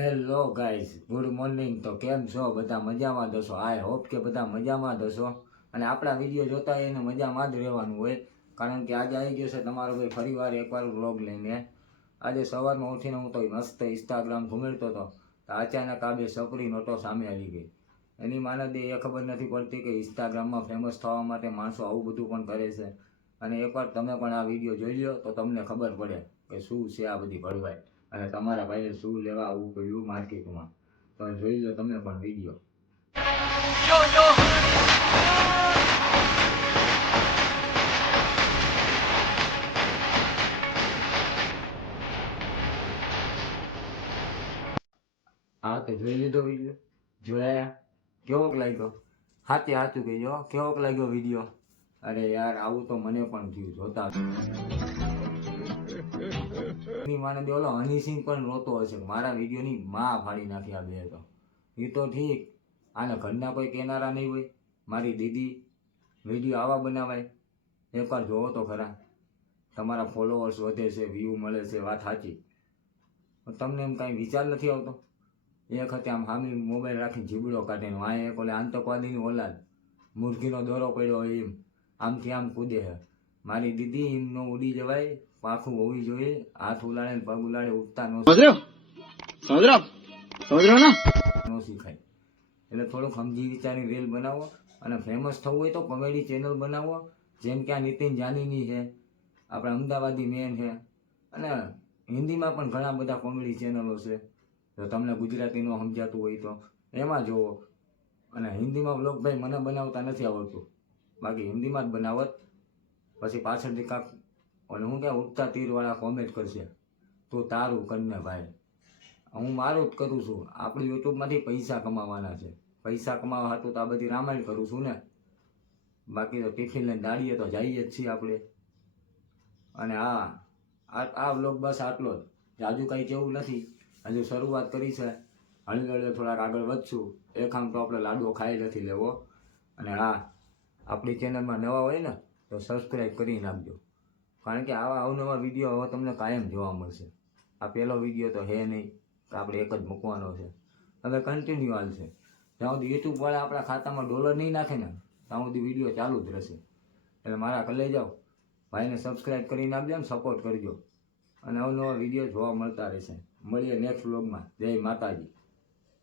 Hello guys, good morning. તો કેમ છો? બધા મજામાં દસો? આઈ હોપ કે બધા મજામાં દસો. અને આપણા વિડીયો જોતા હોય એને મજામાં જ રહેવાનું હોય, કારણ કે આજે આવી ગયો છે તમારો ભાઈ ફરીવાર એકવાર વ્લોગ લઈને. આજે સવારમાં ઉઠીને હું તો મસ્ત ઇન્સ્ટાગ્રામ ઘૂમેડતો હતો, તો અચાનક આ બે છોકરી નોટો સામે આવી ગઈ. એની માને દે એ ખબર નથી પડતી કે ઇન્સ્ટાગ્રામમાં ફેમસ થવા માટે માણસો આવું બધું પણ કરે છે. અને એકવાર તમે પણ આ વિડીયો જોઈ લો તો તમને ખબર પડે કે શું છે આ બધી ભરવાઈ, અને તમારા ભાઈને શું લેવા આવવું પડ્યું માર્કેટમાં. તો જોઈ લો તમે પણ વિડીયો. હા તો જોઈ લીધો વિડીયો? જોયા? કેવોક લાગ્યો? સાચે સાચું કહેજો, કેવોક લાગ્યો વિડીયો? અરે યાર, આવું તો મને પણ થયું જોતા. એની માને દે ઓલો હનીસિંહ પણ રોતો હશે, મારા વિડીયોની માં ફાડી નાખી આ બે તો. એ તો ઠીક, આને ઘરના કોઈ કહેનારા નહીં હોય. મારી દીદી વિડીયો આવા બનાવાય? એકવાર જોવો તો ખરા. તમારા ફોલોઅર્સ વધે છે, વ્યૂ મળે છે, વાત સાચી. તમને એમ કાંઈ વિચાર નથી આવતો? એક હતી આમ સામી મોબાઈલ રાખીને જીબડો કાઢીને, વાંહે એક ઓલે આતંકવાદીની ઓલાદ મુરઘીનો દોરો પડ્યો હોય એમ આમથી આમ કૂદે છે. મારી દીદી એમ નો ઉડી જવાય, પાખું હોવી જોઈએ, હાથ ઉલાડે ને પગ ઉલાડે, ઉઠતા નો શીખાય. એટલે થોડુંક સમજી વિચારી રીલ બનાવો, અને ફેમસ થવું હોય તો કોમેડી ચેનલ બનાવો, જેમ કે આ નીતિન જાનીની છે, આપણા અમદાવાદી મેન છે, અને હિન્દીમાં પણ ઘણા બધા કોમેડી ચેનલો છે. જો તમને ગુજરાતી ન સમજાતું હોય તો એમાં જુઓ. અને હિન્દીમાં વ્લોગ ભાઈ મને બનાવતા નથી આવડતું, બાકી હિન્દીમાં જ બનાવત. પછી પાછળથી કાંક અને હું ક્યાં ઉઠતા તીરવાળા કોમેન્ટ કરશે, તું તારું કરીને ભાઈ. હું મારું જ કરું છું. આપણે યુટ્યુબમાંથી પૈસા કમાવાના છે. પૈસા કમાવા હતું તો આ બધી રામાયણ કરું છું ને. બાકી તો ટિફિન લઈને દાડીએ તો જઈએ જ છીએ આપણે. અને આ વ્લોગ બસ આટલો જ, જાજુ કંઈ કેવું નથી. હજુ શરૂઆત કરી છે, હળવે હળવે થોડાક આગળ વધશું. એક આમ તો આપણે લાડવો ખાઈ નથી લેવો. અને આપણી ચેનલમાં નવા હોય ને તો સબસ્ક્રાઈબ કરી નાખજો, કારણ કે આવા અવનવા વિડીયો હવે તમને કાયમ જોવા મળશે. આ પહેલો વિડીયો તો હે નહીં કે આપણે એક જ મૂકવાનો છે, હવે કન્ટિન્યુ હાલશે. જ્યાં સુધી યુટ્યુબવાળા આપણા ખાતામાં ડોલર નહીં નાખે ને ત્યાં સુધી વિડીયો ચાલુ જ રહેશે. એટલે મારા કલે જાઓ, ભાઈને સબસ્ક્રાઈબ કરી નાખજો ને સપોર્ટ કરજો, અને અવનવા વિડીયો જોવા મળતા રહેશે. મળીએ નેક્સ્ટ વ્લોગમાં. જય માતાજી.